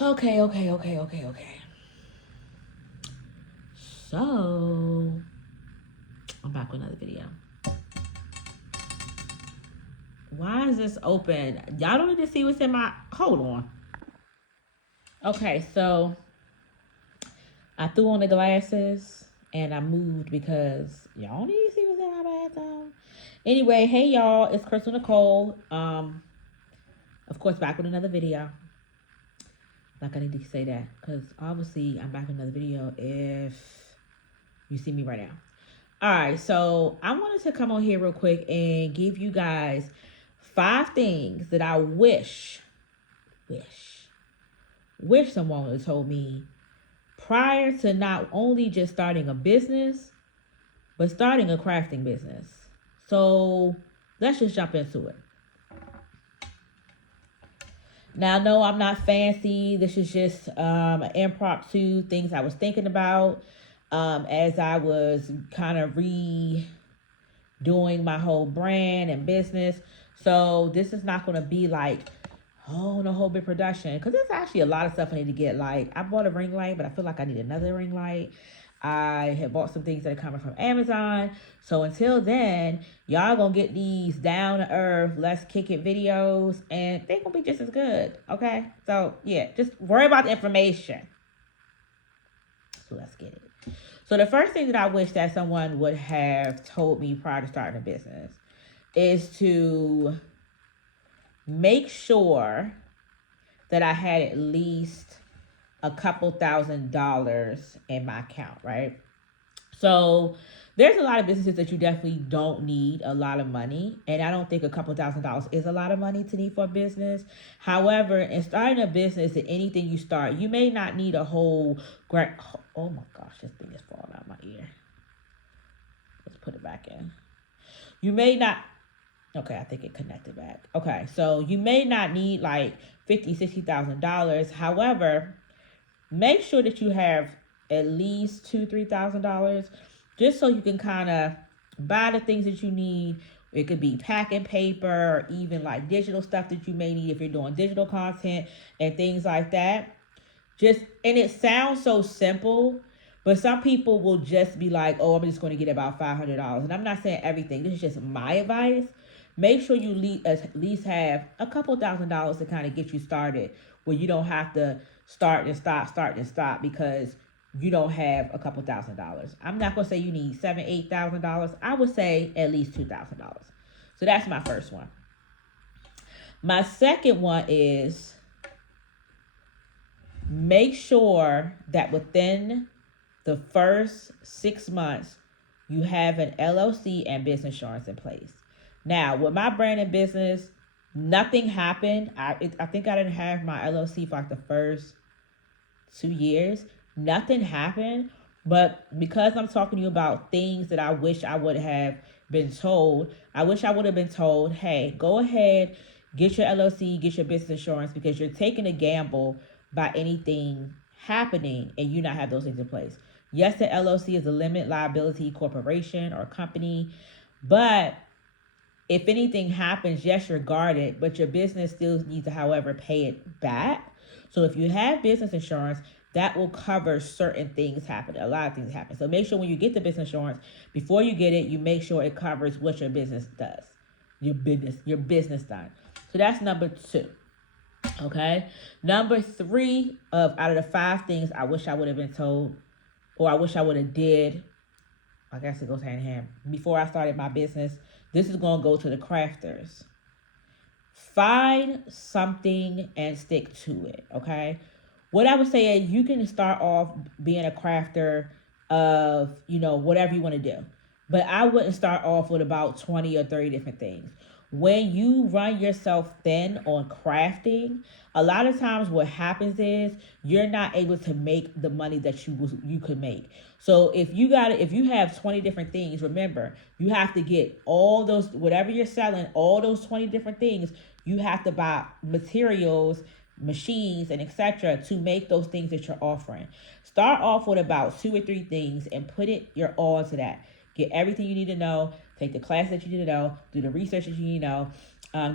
Okay. So, I'm back with another video. Why is this open? Y'all don't need to see what's in my. Hold on. Okay, so I threw on the glasses and I moved because y'all don't need to see what's in my bathroom. Anyway, hey y'all, it's Crystal Nicole. Of course, back with another video. Like I need to say that because obviously I'm back with another video if you see me right now. All right, so I wanted to come on here real quick and give you guys 5 things that I wish someone would have told me prior to not only just starting a business, but starting a crafting business. So let's just jump into it. Now, no, I'm not fancy. This is just an impromptu things I was thinking about as I was kind of redoing my whole brand and business. So this is not going to be like, oh, no whole big production. Because there's actually a lot of stuff I need to get. Like, I bought a ring light, but I feel like I need another ring light. I have bought some things that are coming from Amazon. So until then, y'all gonna get these down to earth, let's kick it videos, and they gonna be just as good. Okay? So yeah, just worry about the information. So let's get it. So the first thing that I wish that someone would have told me prior to starting a business is to make sure that I had at least a couple $1,000s in my account, right? So there's a lot of businesses that you definitely don't need a lot of money. And I don't think a couple $1,000s is a lot of money to need for a business. However, in starting a business and anything you start, you may not need a whole grant. Oh my gosh, this thing is falling out of my ear. Let's put it back in. You may not. Okay, I think it connected back. Okay, so you may not need like $50,000, $60,000. However, make sure that you have at least $2,000, $3,000, just so you can kind of buy the things that you need. It could be packing paper or even like digital stuff that you may need if you're doing digital content and things like that. And it sounds so simple, but some people will just be like, oh, I'm just going to get about $500. And I'm not saying everything. This is just my advice. Make sure you at least have a couple $1,000s to kind of get you started, where you don't have to start and stop because you don't have a couple $1,000s. I'm not going to say you need $7,000, $8,000. I would say at least $2,000. So that's my first one. My second one is make sure that within the first 6 months, you have an LLC and business insurance in place. Now, with my brand and business, nothing happened. I think I didn't have my LLC for like the first 2 years. Nothing happened. But because I'm talking to you about things that I wish I would have been told, I wish I would have been told, hey, go ahead, get your LLC, get your business insurance, because you're taking a gamble by anything happening and you not have those things in place. Yes, the LLC is a limited liability corporation or company, but if anything happens, yes, you're guarded, but your business still needs to, however, pay it back. So if you have business insurance, that will cover certain things happen. A lot of things happen. So make sure when you get the business insurance, before you get it, you make sure it covers what your business does. Your business done. So that's number 2. Okay. Number 3 out of the 5 things I wish I would have been told, or I wish I would have did, I guess it goes hand in hand, before I started my business. This is going to go to the crafters. Find something and stick to it, okay? What I would say is you can start off being a crafter of, whatever you want to do. But I wouldn't start off with about 20 or 30 different things. When you run yourself thin on crafting, a lot of times what happens is you're not able to make the money that you could make. So if you have 20 different things, remember, you have to get all those, whatever you're selling, all those 20 different things, you have to buy materials, machines, and etc. to make those things that you're offering. Start off with about 2 or 3 things and put your all into that. Get everything you need to know. Take the class that you need to know. Do the research that you need to know.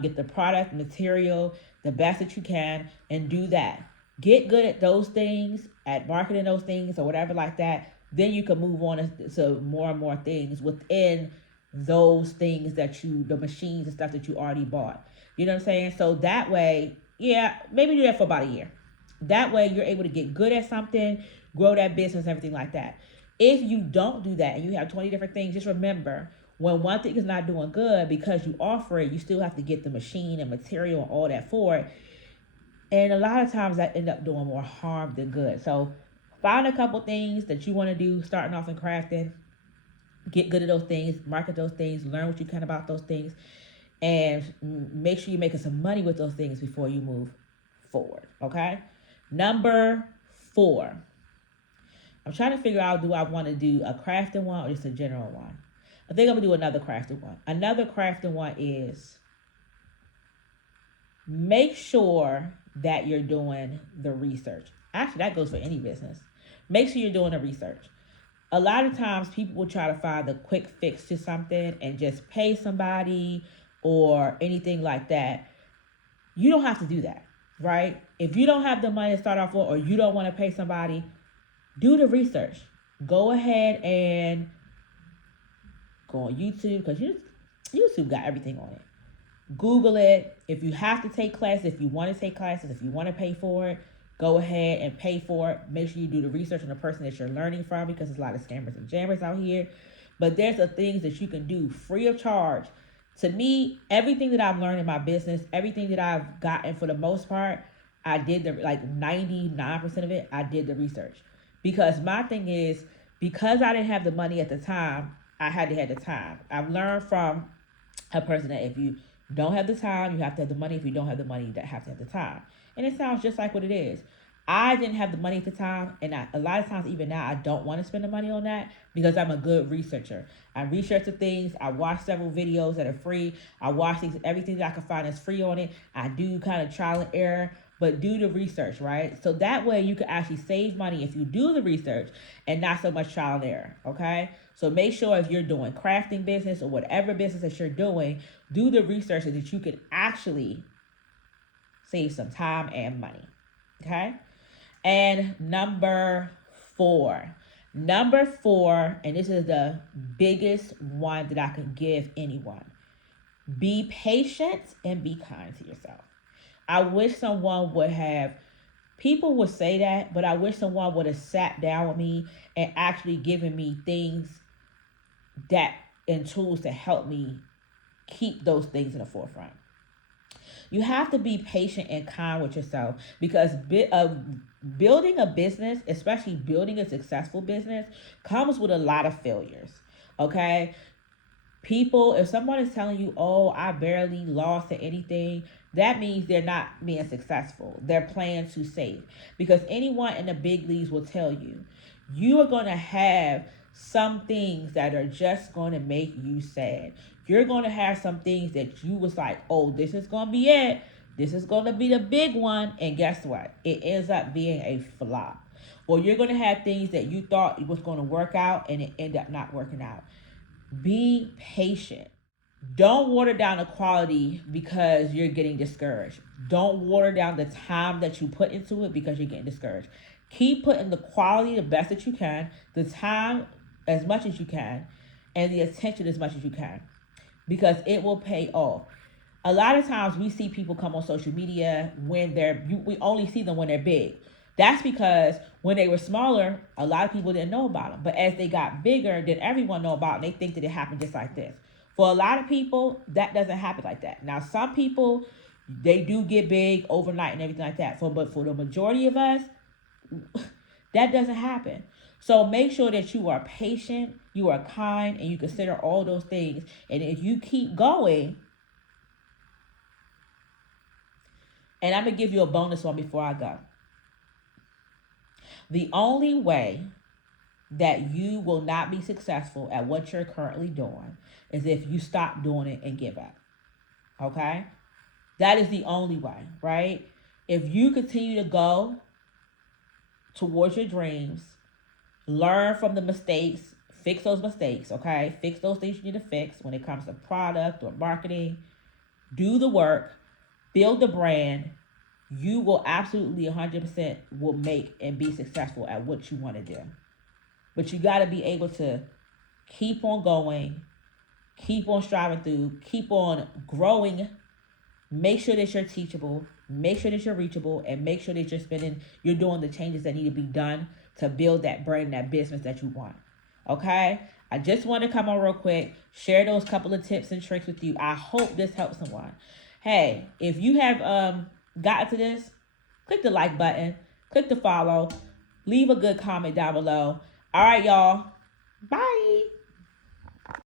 Get the product, material, the best that you can, and do that. Get good at those things, at marketing those things or whatever like that. Then you can move on to more and more things within those things that the machines and stuff that you already bought. You know what I'm saying? So that way, yeah, maybe do that for about a year. That way you're able to get good at something, grow that business, everything like that. If you don't do that and you have 20 different things, just remember when one thing is not doing good, because you offer it, you still have to get the machine and material and all that for it. And a lot of times that end up doing more harm than good. So find a couple things that you want to do, starting off in crafting. Get good at those things, market those things, learn what you can about those things, and make sure you're making some money with those things before you move forward. Okay. Number 4. I'm trying to figure out, do I want to do a crafting one or just a general one? I think I'm gonna do another crafting one. Another crafting one is make sure that you're doing the research. Actually, that goes for any business. Make sure you're doing the research. A lot of times people will try to find the quick fix to something and just pay somebody or anything like that. You don't have to do that, right? If you don't have the money to start off with, or you don't want to pay somebody, do the research. Go ahead and go on YouTube, because YouTube got everything on it. Google it. If you have to take classes, if you want to take classes, if you want to pay for it, go ahead and pay for it. Make sure you do the research on the person that you're learning from, because there's a lot of scammers and jammers out here. But there's the things that you can do free of charge. To me, everything that I've learned in my business, everything that I've gotten, for the most part, I did the, like 99% of it, I did the research. Because my thing is, because I didn't have the money at the time, I had to have the time. I've learned from a person that if you don't have the time, you have to have the money. If you don't have the money, you have to have the time. And it sounds just like what it is. I didn't have the money at the time, and a lot of times, even now, I don't want to spend the money on that, because I'm a good researcher. I research the things. I watch several videos that are free. I watch things, everything that I can find is free on it. I do kind of trial and error, but do the research, right? So that way you can actually save money if you do the research and not so much trial and error, okay? So make sure if you're doing crafting business or whatever business that you're doing, do the research so that you can actually save some time and money, okay? And number 4, and this is the biggest one that I could give anyone: be patient and be kind to yourself. I wish someone would have, people would say that, but I wish someone would have sat down with me and actually given me things that and tools to help me keep those things in the forefront. You have to be patient and kind with yourself, because building a business, especially building a successful business, comes with a lot of failures. Okay? People, if someone is telling you, oh, I barely lost to anything, that means they're not being successful. They're playing too safe. Because anyone in the big leagues will tell you, you are going to have some things that are just going to make you sad. You're going to have some things that you was like, oh, this is going to be it. This is going to be the big one. And guess what? It ends up being a flop. Or you're going to have things that you thought it was going to work out and it ended up not working out. Be patient. Don't water down the quality because you're getting discouraged. Don't water down the time that you put into it because you're getting discouraged. Keep putting the quality the best that you can, the time as much as you can, and the attention as much as you can, because it will pay off. A lot of times we see people come on social media when we only see them when they're big. That's because when they were smaller, a lot of people didn't know about them. But as they got bigger, then everyone know about them. They think that it happened just like this. For a lot of people, that doesn't happen like that. Now, some people, they do get big overnight and everything like that. But for the majority of us, that doesn't happen. So make sure that you are patient, you are kind, and you consider all those things. And if you keep going, and I'm going to give you a bonus one before I go. The only way that you will not be successful at what you're currently doing is if you stop doing it and give up. Okay? That is the only way, right? If you continue to go towards your dreams, learn from the mistakes, fix those mistakes, okay? Fix those things you need to fix when it comes to product or marketing. Do the work, build the brand, you will absolutely 100% will make and be successful at what you want to do. But you got to be able to keep on going, keep on striving through, keep on growing. Make sure that you're teachable, make sure that you're reachable, and make sure that you're doing the changes that need to be done to build that brand, that business that you want. Okay? I just want to come on real quick, share those couple of tips and tricks with you. I hope this helps someone. Hey, if you have gotten to this, click the like button, click the follow, leave a good comment down below. All right, y'all. Bye.